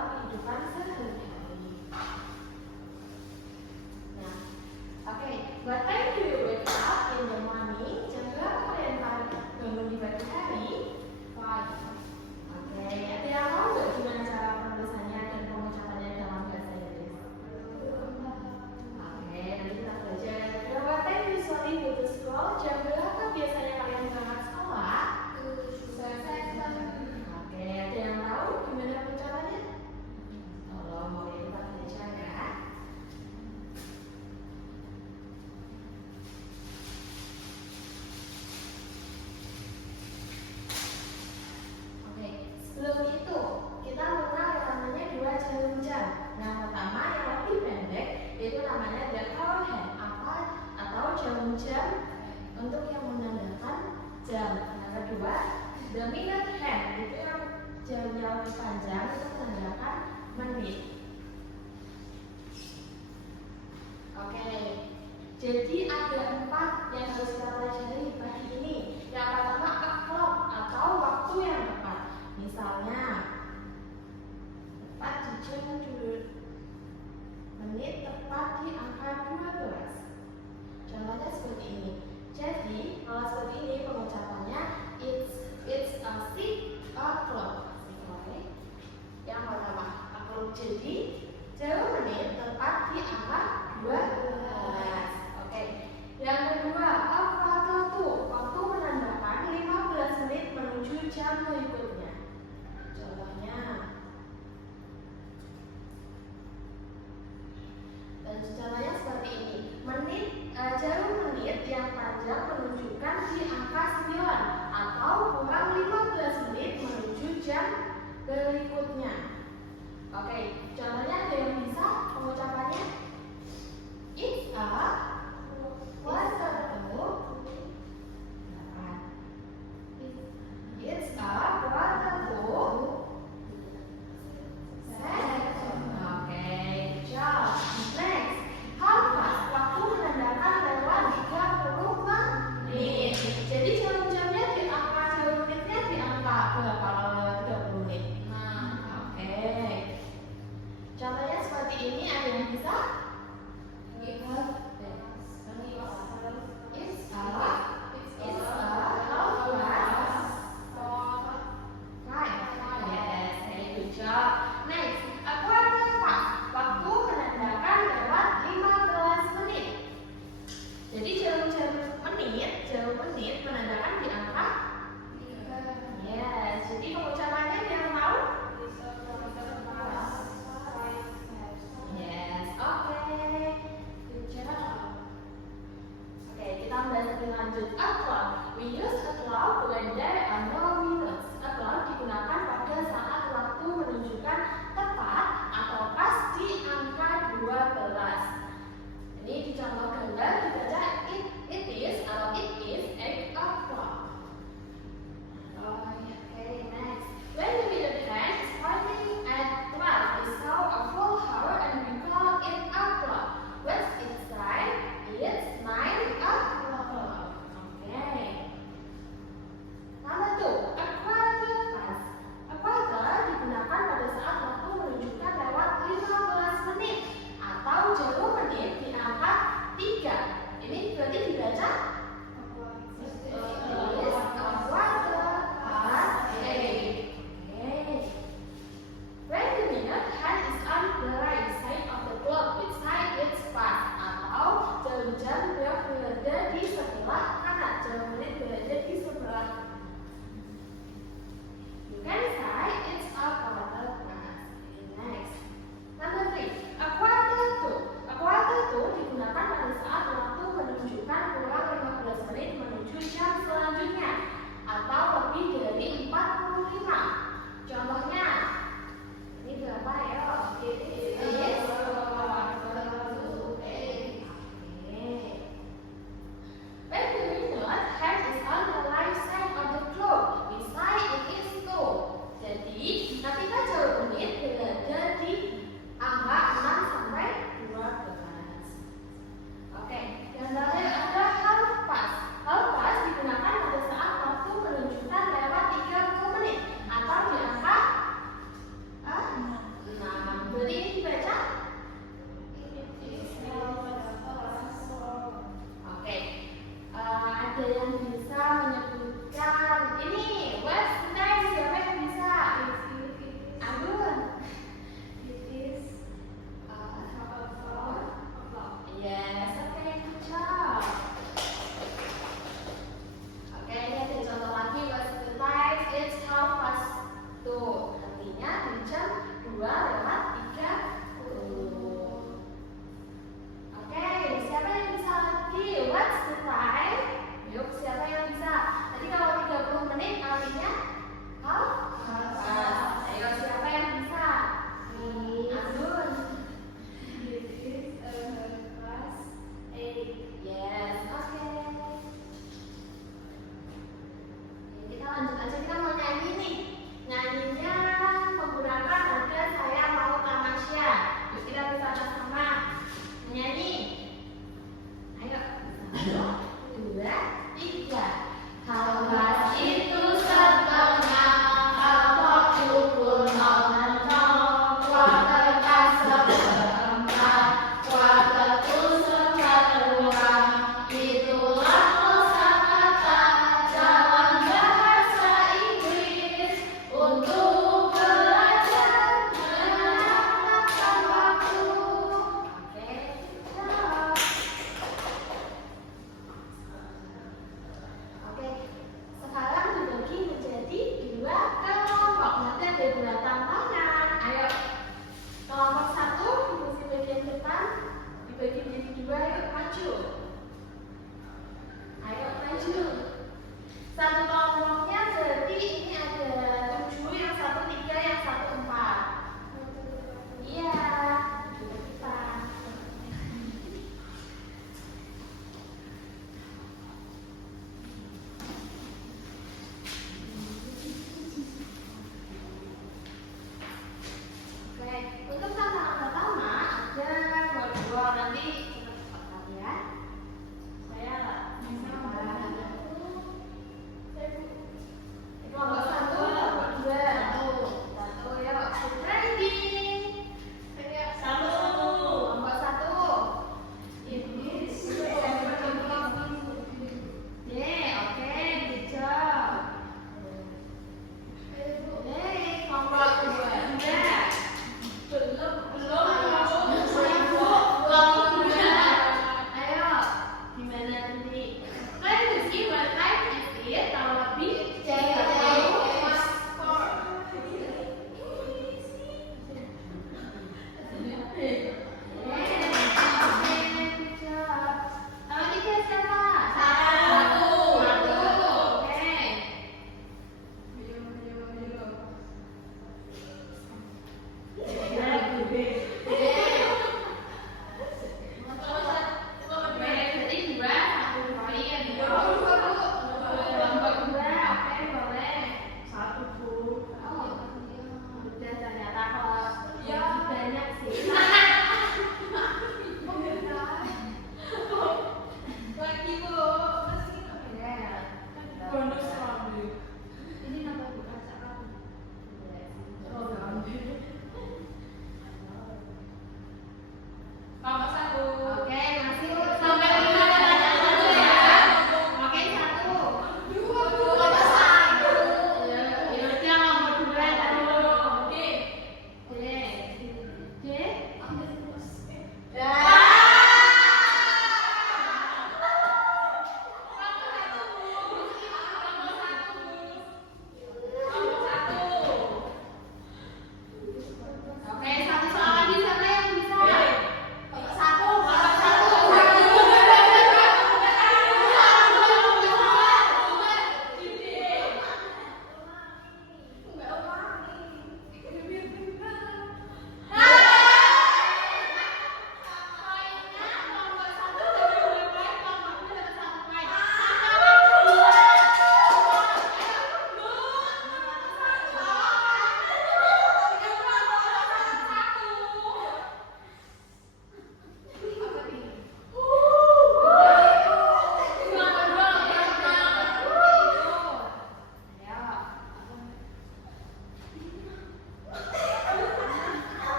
dalam kehidupan sehari-hari. Nah, oke. What time do you wake up in the morning? Jam berapa kalian bangun di pagi hari? 5. Oke, ada yang tahu nggak gimana cara penulisannya dan pengucapannya dalam bahasa Inggris? Oke, nanti kita belajar. Nah, what time do you usually go to school? Jam berapa biasanya kalian berangkat sekolah? 7. Oke, ada yang tahu gimana pengucapannya? Tolong boleh kita belajar ya. Sebelum itu, kita mengenal yang namanya 2 jarum jam. Yang pertama yang lebih pendek, itu namanya the hour hand atau jarum jam untuk yang menandakan jam. Yang kedua, the minute hand, itu yang jamnya lebih panjang untuk menandakan menit. Oke, jadi ada 4 yang harus kita pelajari pagi ini. Yang pertama, clock atau waktu yang tepat. Misalnya, tepat di jam 2 menit tepat di angka 12. Contohnya seperti ini. Jadi, kalau seperti ini pengucapannya it's a 6 o'clock. Yang pertama, clock. Jadi, jarum menit tepat di angka 12. Oke. Yang kedua, waktu menandakan 15 menit menuju jam berikutnya. Contohnya, dan contohnya seperti ini. Jarum menit yang panjang menunjukkan di angka 9 atau kurang 15 menit menuju jam berikutnya.